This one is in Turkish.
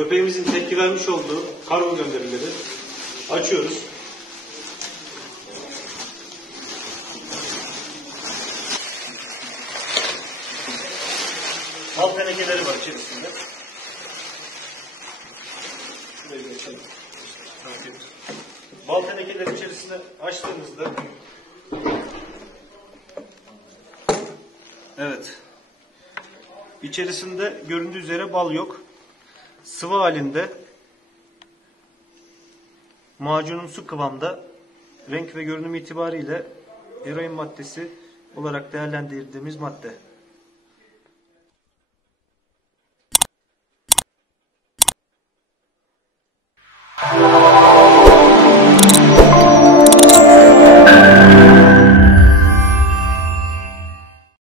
Köpeğimizin tepki vermiş olduğu kargo gönderileri açıyoruz. Bal tenekeleri var içerisinde. Şurayı bir açalım. Bal tenekeleri içerisinde açtığımızda evet, içerisinde göründüğü üzere bal yok. Sıvı halinde macunumsu kıvamda, renk ve görünüm itibariyle eroin maddesi olarak değerlendirdiğimiz madde.